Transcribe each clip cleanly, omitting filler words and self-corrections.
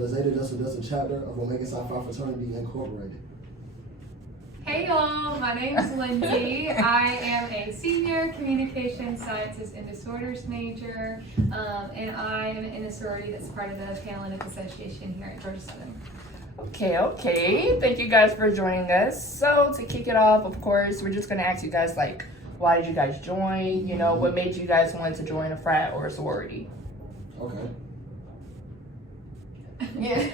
the Zeta Delta Delta chapter of Omega Psi Phi Fraternity Incorporated. Hey y'all, my name's Lindsay. I am a senior communication sciences and disorders major, and I am in a sorority that's part of the Panhellenic Association here at Georgia Southern. Okay. Thank you guys for joining us. So to kick it off, of course, we're just gonna ask you guys like, why did you guys join? You know, what made you guys want to join a frat or a sorority? Okay. Yeah.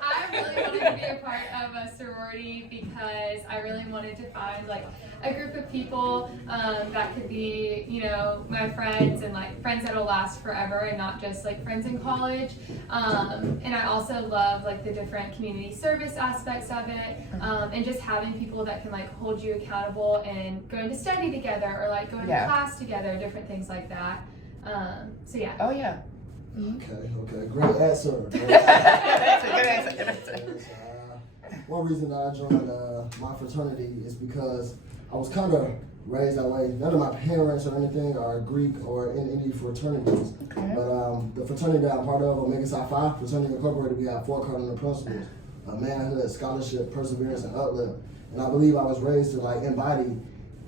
I really wanted to be a part of a sorority because I really wanted to find like a group of people that could be, you know, my friends and like friends that'll last forever and not just like friends in college. And I also love like the different community service aspects of it, and just having people that can like hold you accountable and going to study together or like going to class together, different things like that. So yeah. Oh yeah. Okay. Great answer. That's a good answer. One reason that I joined my fraternity is because I was kind of raised that way. None of my parents or anything are Greek or in any fraternities. Okay. But the fraternity that I'm part of, Omega Psi Phi Fraternity Incorporated, we have 4 cardinal principles: manhood, scholarship, perseverance, and uplift. And I believe I was raised to like embody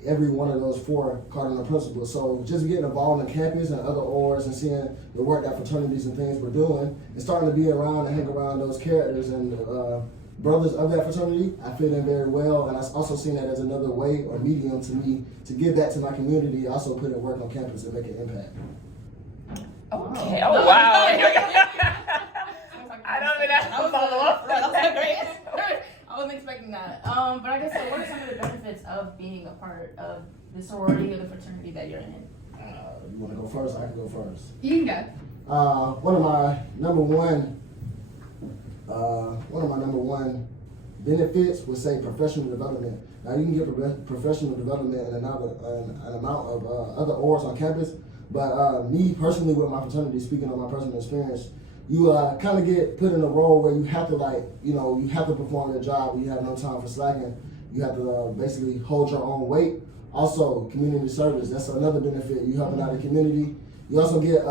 every one of those 4 cardinal principles. So just getting involved in campus and other orgs and seeing the work that fraternities and things were doing and starting to be around and hang around those characters and brothers of that fraternity, I fit in very well. And I also seen that as another way or medium to me to give back to my community, also put in work on campus and make an impact. Okay. Oh wow. I don't even have to follow up. That was great. I wasn't expecting that. But I guess, so what are some of the benefits of being a part of the sorority or the fraternity that you're in? You want to go first? I can go first. You can go. One of my number one benefits would say professional development. Now you can get professional development in an amount of other orgs on campus, but me personally with my fraternity, speaking on my personal experience, you kind of get put in a role where you have to you have to perform your job. You have no time for slacking. You have to basically hold your own weight. Also, community service, that's another benefit. You helping out the community. You also get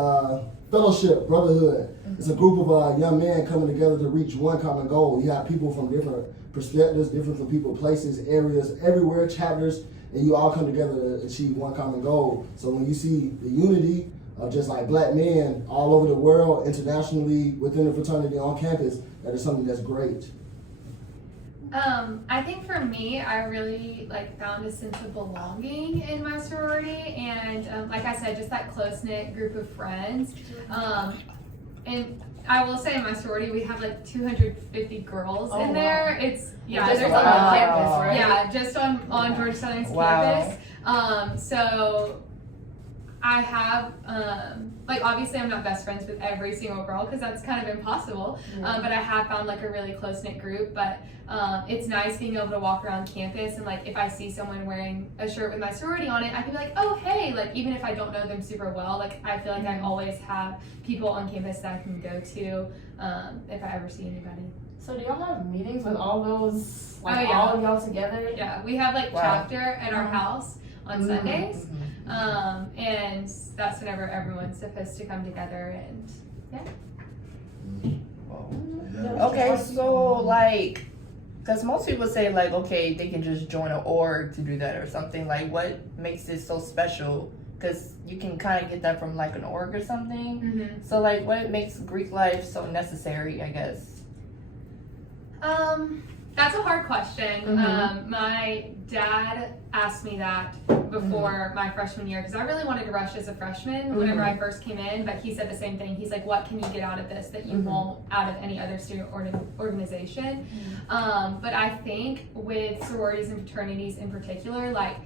fellowship, brotherhood. It's a group of young men coming together to reach one common goal. You have people from different perspectives, different from people, places, areas, everywhere, chapters, and you all come together to achieve one common goal. So when you see the unity of just like black men all over the world, internationally, within the fraternity on campus, that is something that's great. I think for me, I really like found a sense of belonging in my sorority, and like I said, just that close-knit group of friends. And I will say in my sorority, we have like 250 girls in there. Wow. It's Just there's on campus, right? Yeah, just on Georgia Southern's campus. So I have, like obviously I'm not best friends with every single girl because that's kind of impossible, but I have found like a really close-knit group. But it's nice being able to walk around campus and like if I see someone wearing a shirt with my sorority on it, I can be like, oh hey, like even if I don't know them super well, like I feel like I always have people on campus that I can go to if I ever see anybody. So do y'all have meetings with all those, like all of y'all together? Yeah, we have like chapter at our house on Sundays. And that's whenever everyone's supposed to come together and Okay, so like, because most people say like, okay, they can just join an org to do that or something. Like, what makes it so special? Because you can kind of get that from like an org or something. So like, what makes Greek life so necessary, I guess? That's a hard question. My dad asked me that before my freshman year because I really wanted to rush as a freshman whenever I first came in, but he said the same thing. He's like, what can you get out of this that you won't out of any other student organization? But I think with sororities and fraternities in particular, like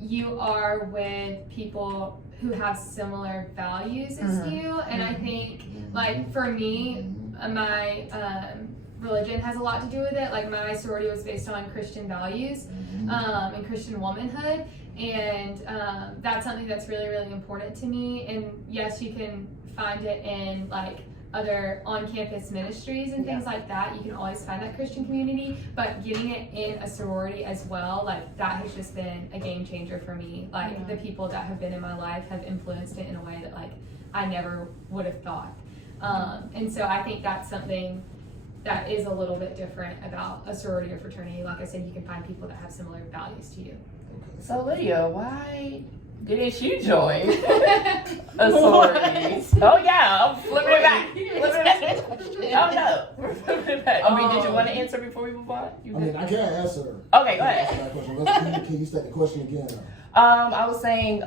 you are with people who have similar values as you, and I think like for me, my religion has a lot to do with it. Like my sorority was based on Christian values and Christian womanhood, and that's something that's really, really important to me. And yes, you can find it in like other on-campus ministries and things like that. You can always find that Christian community, but getting it in a sorority as well, like that has just been a game changer for me. Like the people that have been in my life have influenced it in a way that like I never would have thought. And so I think that's something that is a little bit different about a sorority or fraternity. Like I said, you can find people that have similar values to you. So Lydia, why didn't you join a sorority? Oh yeah, I'm flipping it back. Oh no, we're flipping it back. I mean, did you want to answer before we move on? I mean, I can't answer. Okay, go ahead. Answer that question. Can you state the question again? I was saying,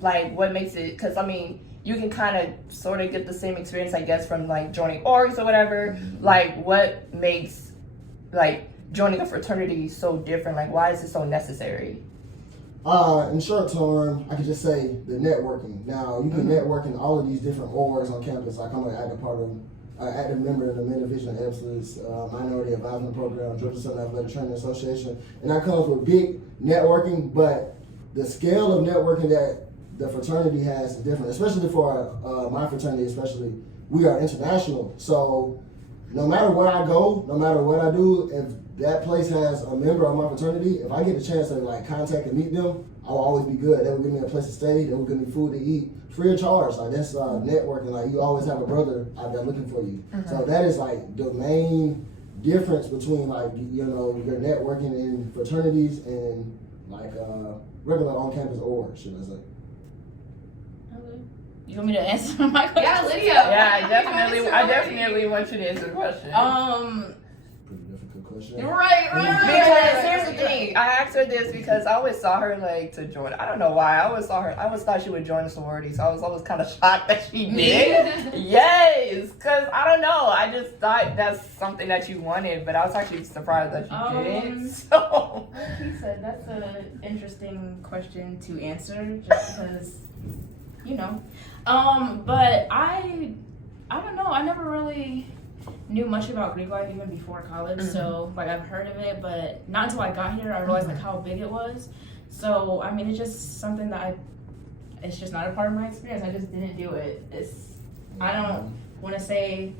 like, what makes it? Because I mean, you can kind of sort of get the same experience, I guess, from like joining orgs or whatever. Like, what makes like joining a fraternity so different? Like, why is it so necessary? In short term, I could just say the networking. Now, you can network in all of these different orgs on campus. Like, I'm an active member in the Men of Vision and Excellence Minority Advisement Program, Georgia Southern Athletic Training Association, and that comes with big networking. But the scale of networking that the fraternity has is different, especially for my fraternity. Especially, we are international. So, no matter where I go, no matter what I do, if that place has a member of my fraternity, if I get a chance to like contact and meet them, I will always be good. They will give me a place to stay. They will give me food to eat, free of charge. Like that's networking. Like you always have a brother out there looking for you. So that is like the main difference between like your networking in fraternities and like regular on-campus orgs, should I say? You want me to answer my question? Yeah, Lydia. Yeah, I definitely want you to answer the question. Pretty difficult question. Right. Because here's the thing, I asked her this because I always saw her like to join. I don't know why. I always thought she would join a sorority, so I was always kind of shocked that she did. Yes, because I don't know. I just thought that's something that you wanted, but I was actually surprised that you didn't. So, like he said, that's an interesting question to answer, just because, But I don't know. I never really knew much about Greek life even before college, so like I've heard of it, but not until I got here I realized like how big it was. So I mean, it's just something that it's just not a part of my experience. I just didn't do it. I don't want to say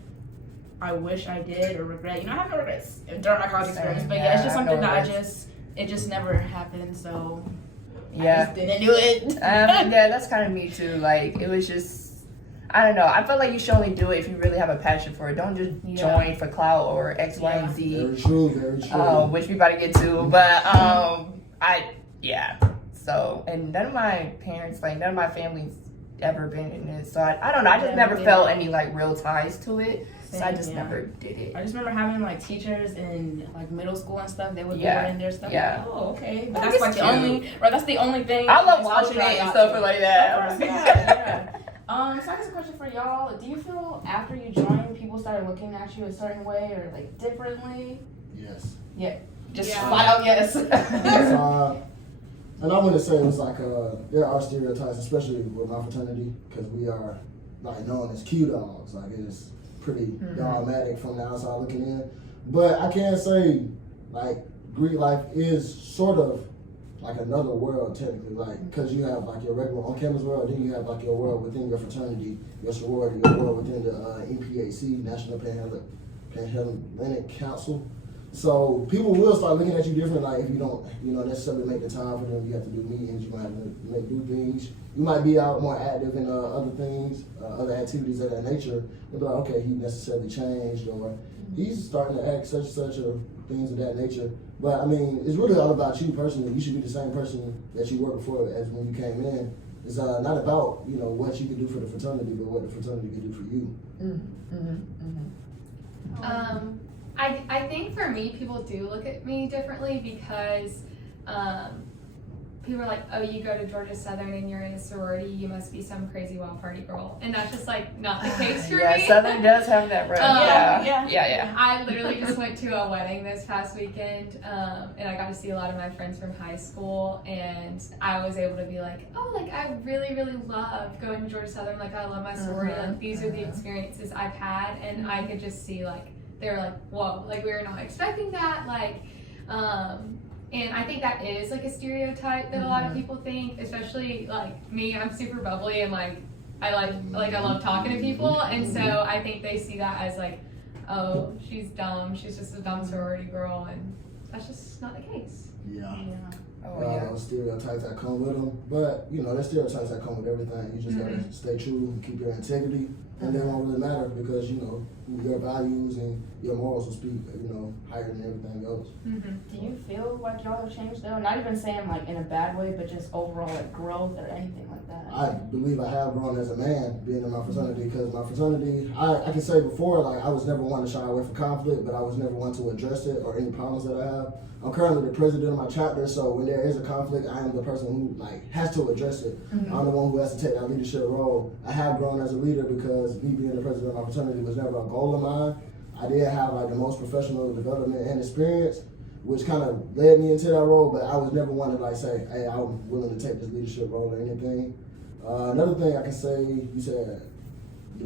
I wish I did or regret. I have no regrets during my college experience, but yeah, it's just something that it just never happened. So I just didn't do it. Yeah, that's kind of me too. Like it was just. I don't know. I feel like you should only do it if you really have a passion for it. Don't just join for clout or X, Y, and Z. Very true. Which we about to get to. But So, and none of my parents, like none of my family's ever been in it. So I don't know. I just never felt any like real ties to it. So I just never did it. I just remember having like teachers in like middle school and stuff. They would be in their stuff. Yeah. Like, oh, okay. But that's like the only. Right. That's the only thing. I love watching it and stuff like that. Yeah. So I guess a question for y'all. Do you feel after you joined, people started looking at you a certain way or like differently? Yes. Yeah. Just flat out yes. And I wouldn't say it was like there are stereotypes, especially with my fraternity, because we are like known as Q dogs. Like it's pretty dogmatic from the outside looking in. But I can say like Greek life is sort of like another world technically, like because you have like your regular on-campus world, then you have like your world within your fraternity, your sorority, your world within the NPAC, National Panhellenic Council. So people will start looking at you different. Like if you don't, necessarily make the time for them, you have to do meetings. You might have to do things. You might be out more active in other things, other activities of that nature. They'll be like, okay, he necessarily changed, or he's starting to act such or things of that nature. But I mean, it's really all about you personally. You should be the same person that you were before as when you came in. It's not about what you can do for the fraternity, but what the fraternity can do for you. I think for me, people do look at me differently because people are like, oh, you go to Georgia Southern and you're in a sorority, you must be some crazy wild party girl. And that's just like not the case for me. Yeah, Southern does have that right. Yeah. I literally just went to a wedding this past weekend and I got to see a lot of my friends from high school, and I was able to be like, oh, like I really, really love going to Georgia Southern. Like I love my sorority. Like these are the experiences I've had, and I could just see like, they were like, whoa, like we were not expecting that. Like, and I think that is like a stereotype that a lot of people think, especially like me. I'm super bubbly and like I love talking to people, and so I think they see that as like, oh, she's dumb. She's just a dumb sorority girl, and that's just not the case. Yeah. Oh, yeah. Those stereotypes that come with them. But, you know, there's stereotypes that come with everything. You just gotta stay true and keep your integrity. And they won't really matter because, you know, your values and your morals will speak, you know, higher than everything else. Do you feel like y'all have changed though? Not even saying like in a bad way, but just overall like growth or anything like that? I believe I have grown as a man being in my fraternity because my fraternity, I can say before, like, I was never one to shy away from conflict, but I was never one to address it or any problems that I have. I'm currently the president of my chapter, so when there is a conflict, I am the person who, like, has to address it. I'm the one who has to take that leadership role. I have grown as a leader because me being the president of my fraternity was never a goal of mine. I did have, like, the most professional development and experience, which kind of led me into that role, but I was never one to, like, say, hey, I'm willing to take this leadership role or anything. Another thing I can say, you said,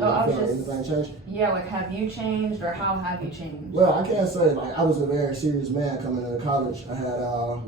I was just, anything changed? yeah, like have you changed or how have you changed? Well, I can't say, like, I was a very serious man coming into college. I had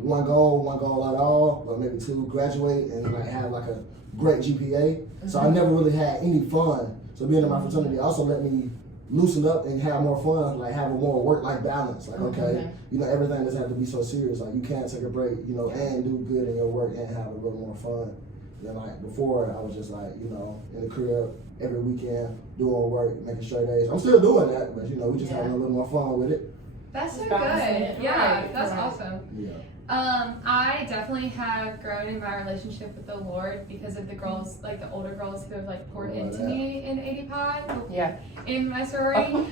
one goal at all, or maybe two, graduate and, like, have, like, a great GPA. So I never really had any fun. So being in my fraternity also let me loosen up and have more fun, like have a more work-life balance. Like, okay, you know, everything doesn't have to be so serious. Like, you can't take a break, you know, and do good in your work and have a little more fun. Then, like, before, I was just, like, you know, in the crib every weekend, doing work, making straight A's. I'm still doing that, but, you know, we just having a little more fun with it. That's so Just good. balancing it. Yeah, Right, that's right. awesome. Yeah. I definitely have grown in my relationship with the Lord because of the girls, like the older girls who have like poured into me in 80 Pod, in my sorority.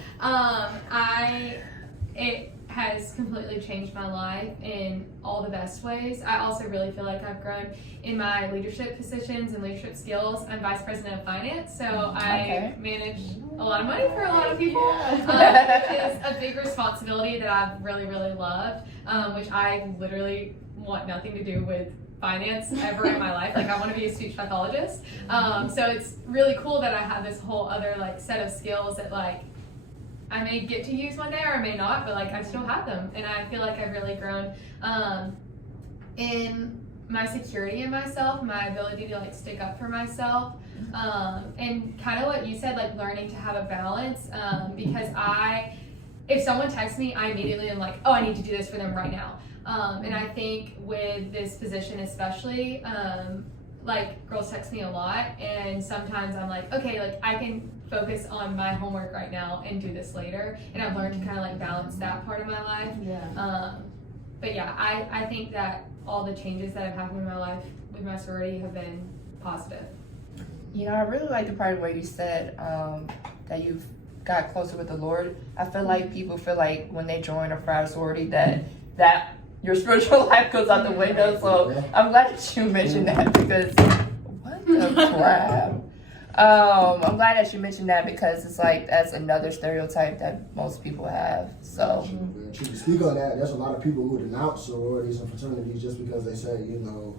It has completely changed my life in all the best ways. I also really feel like I've grown in my leadership positions and leadership skills. I'm vice president of finance, so I manage a lot of money for a lot of people, which is a big responsibility that I've really, really loved, which I literally want nothing to do with finance ever in my life. Like, I want to be a speech pathologist. So it's really cool that I have this whole other like set of skills that like I may get to use one day or I may not, but like I still have them, and I feel like I've really grown in my security in myself, my ability to like stick up for myself, and kind of what you said, like learning to have a balance, because if someone texts me, I immediately am like, oh, I need to do this for them right now, and I think with this position especially, like girls text me a lot, and sometimes I'm like, okay, like I can focus on my homework right now and do this later, and I've learned to kind of like balance that part of my life. But yeah, I think that all the changes that have happened in my life with my sorority have been positive. You know, I really like the part where you said that you've got closer with the Lord. I feel like people feel like when they join a frat sorority that your spiritual life goes out the window. So I'm glad that you mentioned that because what the crap? I'm glad that you mentioned that because it's like that's another stereotype that most people have. So To speak on that, there's a lot of people who denounce sororities and fraternities just because they say, you know,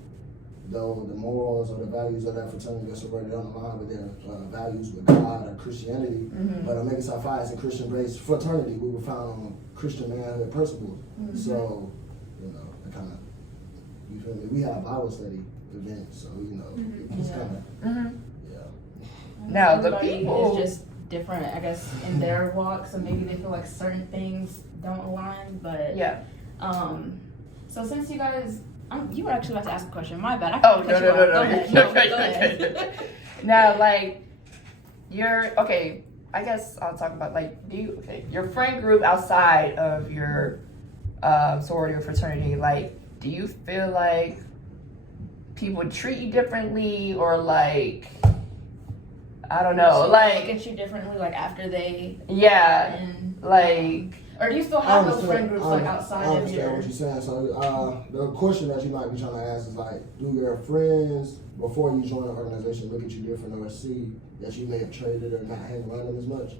though the morals or the values of that fraternity or sorority don't align with their values with God or Christianity. But Omega Psi Phi is a Christian-based fraternity. We were founded on Christian manhood principles. So, you know, it kind of, you feel me? We have Bible study events, so, you know, it's kind of, now the Everybody people is just different, I guess, in their walk, so maybe they feel like certain things don't align, but so since you guys, you were actually about to ask a question, my bad. no. Go ahead. Now, like, okay, I guess I'll talk about, like, your friend group outside of your sorority or fraternity, like, do you feel like people treat you differently or, like, I don't know, so like, look at you differently, like, after they like, or do you still have those friend groups, like, outside I of your... understand what you're saying. So the question that you might be trying to ask is like, do your friends, before you join an organization, look at you different or see that you may have traded or not hang around them as much?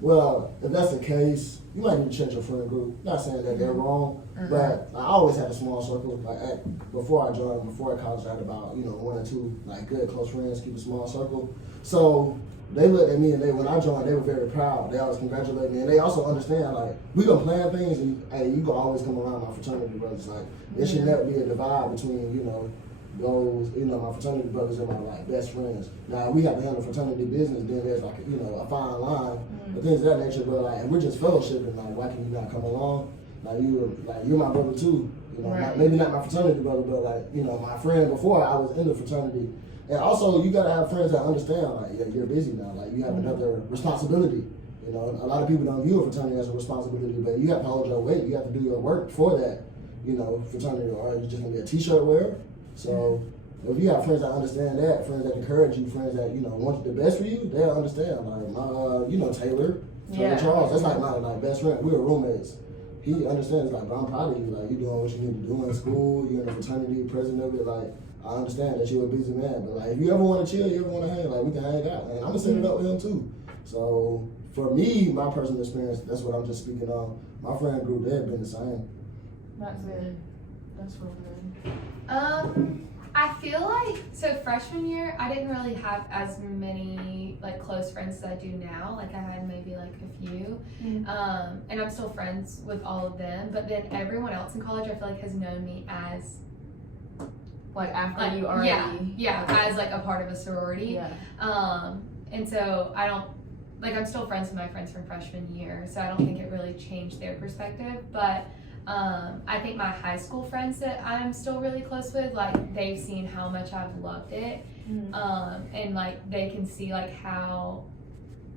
Well, if that's the case, you might need to change your friend group. Not saying that they're wrong, but I always had a small circle. Like before I joined, before college, I had about, you know, 1 or 2 like good close friends, keep a small circle. So they looked at me and when I joined, they were very proud. They always congratulated me, and they also understand like we gonna plan things, and hey, you gonna always come around my fraternity brothers. Like there should never be a divide between, you know, those, you know, my fraternity brothers and my like best friends. Now we have to handle fraternity business. Then there's like, you know, a fine line, but things of that nature. But like, we're just fellowshipping. Like, why can you not come along? you're my brother too. You know, Right. maybe not my fraternity brother, but like, you know, my friend before I was in the fraternity. And also, you gotta have friends that understand, like, yeah, you're busy now, like, you have another responsibility. You know, a lot of people don't view a fraternity as a responsibility, but you have to hold your weight. You have to do your work for that, you know, fraternity, or you're just gonna be a t-shirt wearer. So if you have friends that understand that, friends that encourage you, friends that, you know, want the best for you, they'll understand. Like my, you know, Taylor Charles, that's like my best friend. We were roommates. He understands, like, but I'm proud of you. Like, you doing what you need to do in school. You're in the fraternity, president of it. Like, I understand that you're a busy man, but like, if you ever want to chill, you ever want to hang, like, we can hang out. And I'm gonna set it up with him too. So for me, my personal experience, that's what I'm just speaking on. My friend group, they've been the same. That's good. That's real good. I feel like, so freshman year, I didn't really have as many like close friends as I do now. Like I had maybe like a few, and I'm still friends with all of them. But then everyone else in college, I feel like has known me as Like after like, you already. yeah, as like a part of a sorority. Yeah. And so I don't, like I'm still friends with my friends from freshman year, so I don't think it really changed their perspective. But I think my high school friends that I'm still really close with, like they've seen how much I've loved it, and like they can see like how,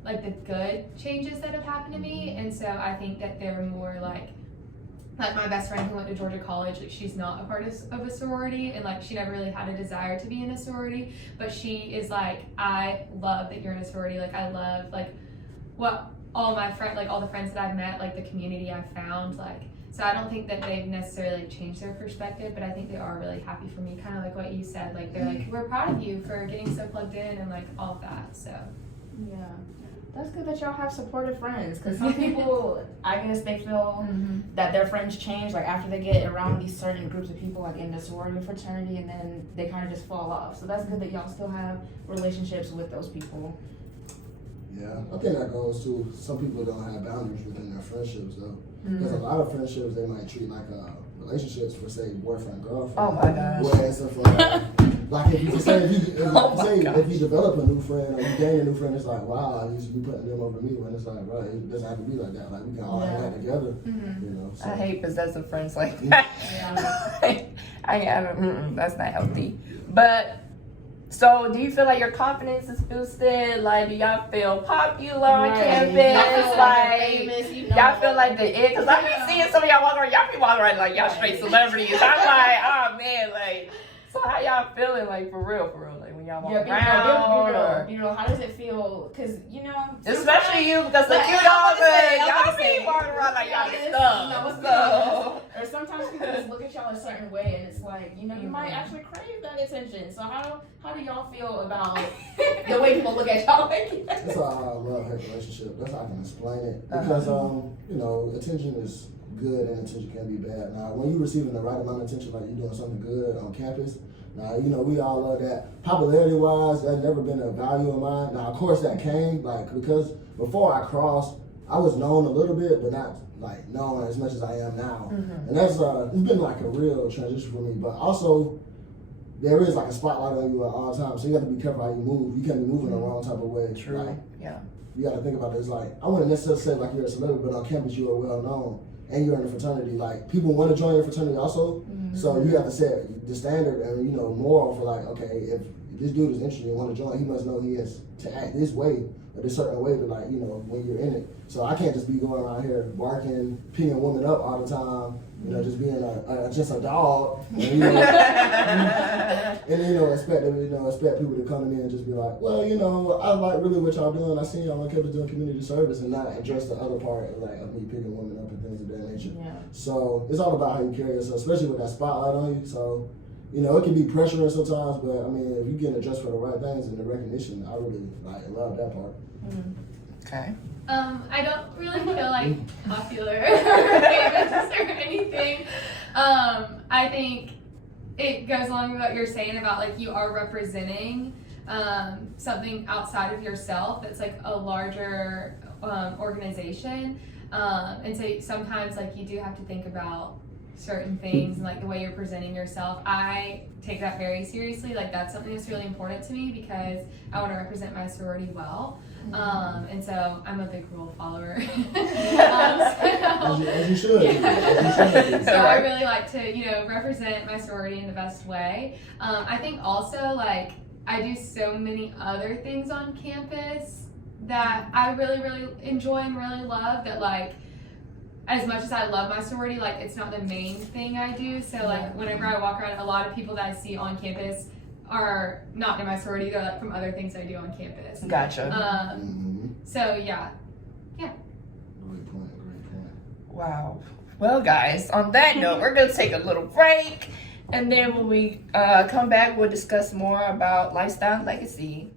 like the good changes that have happened to me, and so I think that they're more like my best friend who went to Georgia College, like she's not a part of a sorority, and like she never really had a desire to be in a sorority, but she is like, I love that you're in a sorority, like I love like what all my friends, like all the friends that I've met, like the community I've found, like. So I don't think that they've necessarily changed their perspective, but I think they are really happy for me, kind of like what you said. Like they're like, we're proud of you for getting so plugged in and like all of that. So Yeah, that's good that y'all have supportive friends. Because some people, I guess they feel that their friends change like after they get around these certain groups of people, like in the sorority or fraternity, and then they kind of just fall off. So that's good that y'all still have relationships with those people. Yeah, I think that goes to some people don't have boundaries within their friendships though. Because a lot of friendships they might treat like relationships for say boyfriend girlfriend. Oh my gosh. Whereas if like if you say if you develop a new friend or you gain a new friend, it's like wow, you should be putting them over me. When it's like right, it doesn't have to be like that. Like we can all hang out together. You know. So. I hate possessive friends like that. That's not healthy. But. So, do you feel like your confidence is boosted? Like, do y'all feel popular on campus? Y'all feel like the it? Because I be seeing some of y'all walking around. Y'all be walking around like y'all straight celebrities. I'm like, oh man, like. So how y'all feeling? Like for real, like when y'all walk around? Be real. How does it feel? Because you know, especially you, because the cute dogs, y'all be walking around like y'all get stuff. Or sometimes people just look at y'all a certain way, and it's like, you know, you might actually crave that attention. So how do y'all feel about the way people look at y'all? That's a love-hate relationship. That's how I can explain it. Because you know, attention is good and attention can be bad. Now, when you're receiving the right amount of attention, like you're doing something good on campus, now, you know, we all love that. Popularity-wise, that's never been a value of mine. Now, of course, that came, like, because before I crossed, I was known a little bit, but not, like, known as much as I am now. And that's, it's been, like, a real transition for me. But also, there is, like, a spotlight on you at all times, so you have to be careful how you move. You can't be moving the wrong type of way. True, like, yeah. You got to think about this. Like, I wouldn't necessarily say, like, you're a celebrity, but on campus, you are well-known. And you're in a fraternity, like people want to join your fraternity also, so you have to set the standard and you know moral for like, okay, if this dude is interested and want to join, he must know he has to act this way or this certain way to like, you know, when you're in it. So I can't just be going around here barking, picking women up all the time, you know, just being just a dog, and, you know, and you know, expect people to come to me and just be like, well, you know, I like really what y'all doing. I seen y'all on campus doing community service, and not address the other part of me picking women up and things of that nature. Yeah. So it's all about how you carry yourself, especially with that spotlight on you. So, you know, it can be pressuring sometimes, but I mean, if you get addressed for the right things and the recognition, I really love that part. Okay. I don't really feel like popular or famous or anything. I think it goes along with what you're saying about like you are representing something outside of yourself that's like a larger organization. And so sometimes like you do have to think about certain things and like the way you're presenting yourself, I take that very seriously. Like that's something that's really important to me because I want to represent my sorority well. And so I'm a big rule follower. As you should. Yeah. As you should. So I really like to, you know, represent my sorority in the best way. I think also like I do so many other things on campus that I really, really enjoy and really love that like as much as I love my sorority, like it's not the main thing I do. So like whenever I walk around, a lot of people that I see on campus are not in my sorority. They're like from other things I do on campus. Gotcha. So yeah. Great point. Wow. Well, guys, on that note, we're going to take a little break. And then when we come back, we'll discuss more about lifestyle and legacy.